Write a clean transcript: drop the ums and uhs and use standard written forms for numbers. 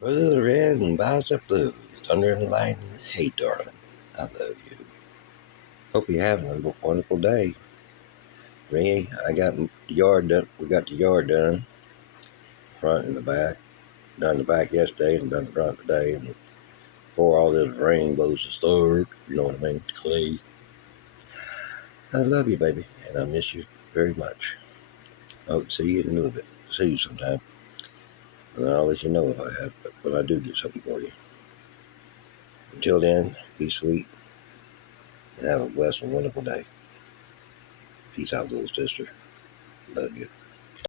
Blue, red, and violet blue. Thunder and lightning. Hey, darling, I love you. Hope you're having a wonderful day. Me, I got the yard done. We got the yard done, front and the back. Done the back yesterday and done the front today. And before all this rainbows to start, you know what I mean? Clay. I love you, baby, and I miss you very much. I hope to see you in a little bit. See you sometime. And then I'll let you know if I have, but when I do get something for you. Until then, be sweet and have a blessed and wonderful day. Peace out, little sister. Love you.